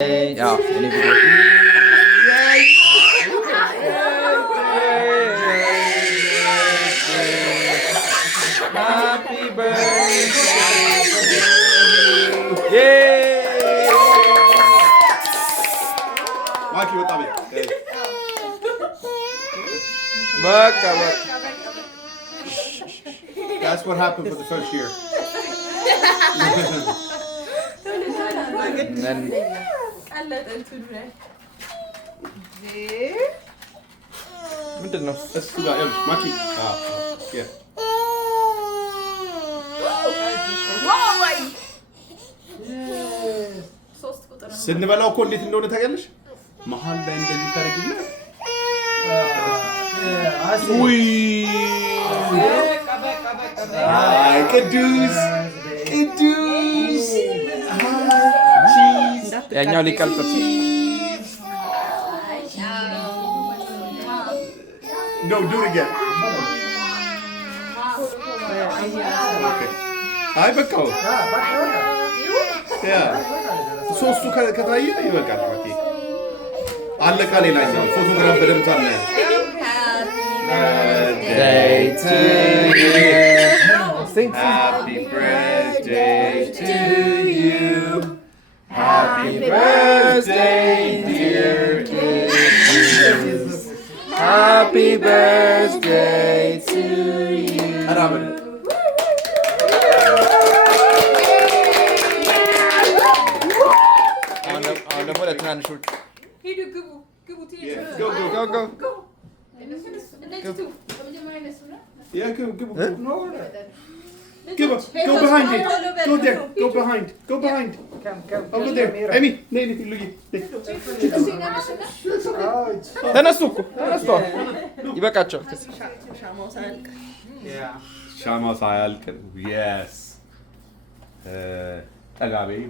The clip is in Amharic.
Ja, any video. Happy birthday to you. Yay! Maki, what are you? Baka. That's what happened for the first year. And then ምንድን ነው? እሱ ጋር ይኸውልሽ ማኪ ስንበላው እኮ እንዴት እንደሆነ ታውቂያለሽ? መሀል ላይ እንደዚህ ታደርጊና ውይ ቅዱስ ያኛው ሊቀልጥ No, do it again. አይ በቃው ሶስቱ ከታየ ይበቃል። ማኪ አለቃ። ሌላኛው ፎቶግራፍ በደምብ ታለ Birthday to you. Sing. Happy birthday to you. Happy birthday dear kids. Happy birthday to you. Araben. አሁን ደግሞ ለትናንሾች go. Yeah, go behind it. Go there. Go behind. Over there. Amy, look. ተነሱ እኮ ተነስተዋል። ይበቃቸዋል። ሻማው ሳያልቅ yes ጠጋ በይ